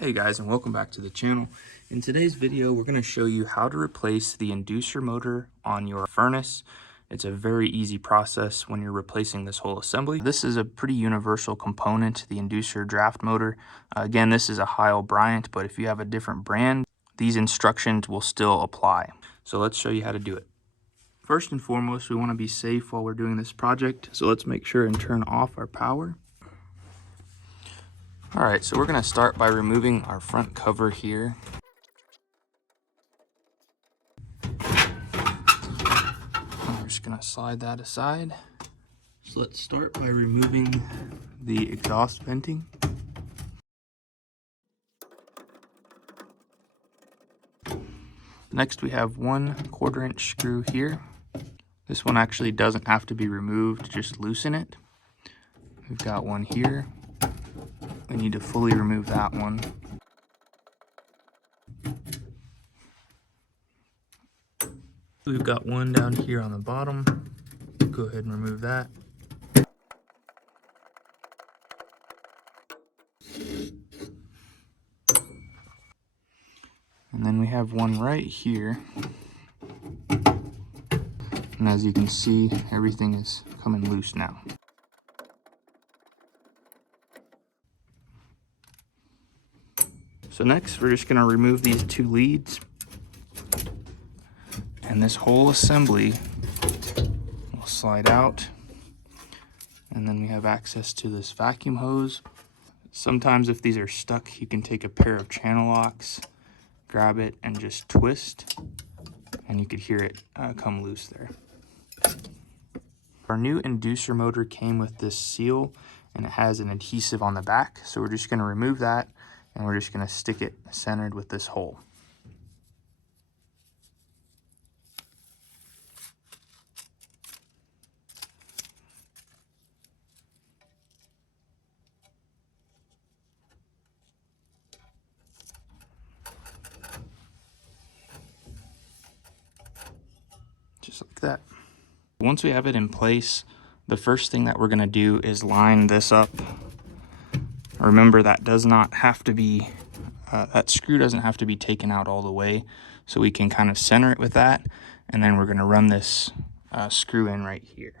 Hey guys, and welcome back to the channel. In today's video, we're going to show you how to replace the inducer motor on your furnace. It's a very easy process when you're replacing this whole assembly. This is a pretty universal component, the inducer draft motor. Again, this is a Heil Bryant, but if you have a different brand, these instructions will still apply. So let's show you how to do it. First and foremost, we want to be safe while we're doing this project. So let's make sure and turn off our power. All right, so we're going to start by removing our front cover here. We're just going to slide that aside. So let's start by removing the exhaust venting. Next, we have 1/4 inch screw here. This one actually doesn't have to be removed, just loosen it. We've got one here. We need to fully remove that one. We've got one down here on the bottom. Go ahead and remove that. And then we have one right here. And as you can see, everything is coming loose now. So next, we're just going to remove these two leads, and this whole assembly will slide out, and then we have access to this vacuum hose. Sometimes if these are stuck, you can take a pair of channel locks, grab it, and just twist, and you could hear it come loose there. Our new inducer motor came with this seal, and it has an adhesive on the back, so we're just going to remove that. And we're just going to stick it centered with this hole. Just like that. Once we have it in place, the first thing that we're going to do is line this up. Remember, that does not have to be, that screw doesn't have to be taken out all the way, so we can kind of center it with that, and then we're going to run this screw in right here.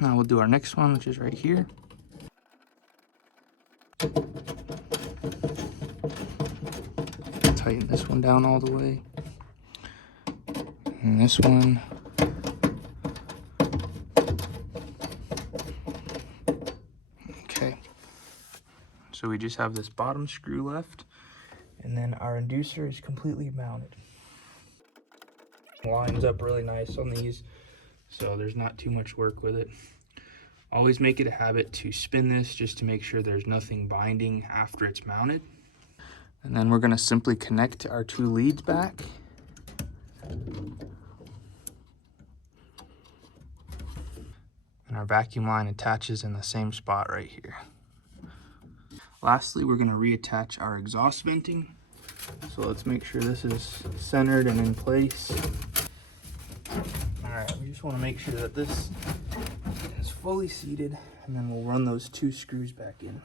Now we'll do our next one, which is right here. Tighten this one down all the way, and this one. So we just have this bottom screw left, and then our inducer is completely mounted. Lines up really nice on these, so there's not too much work with it. Always make it a habit to spin this just to make sure there's nothing binding after it's mounted. And then we're going to simply connect our two leads back. And our vacuum line attaches in the same spot right here. Lastly, we're going to reattach our exhaust venting. So let's make sure this is centered and in place. Alright, we just want to make sure that this is fully seated, and then we'll run those two screws back in.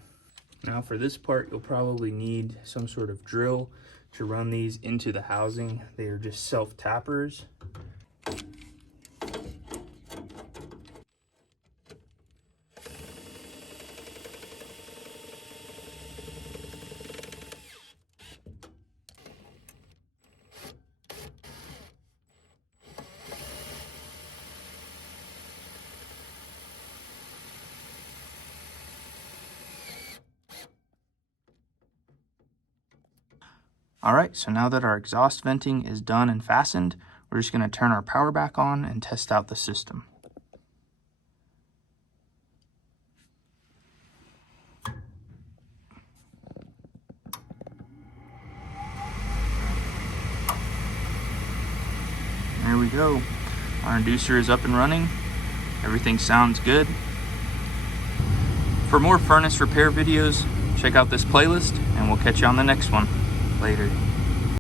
Now for this part, you'll probably need some sort of drill to run these into the housing. They are just self-tappers. Alright, so now that our exhaust venting is done and fastened, we're just going to turn our power back on and test out the system. There we go. Our inducer is up and running. Everything sounds good. For more furnace repair videos, check out this playlist, and we'll catch you on the next one. Later.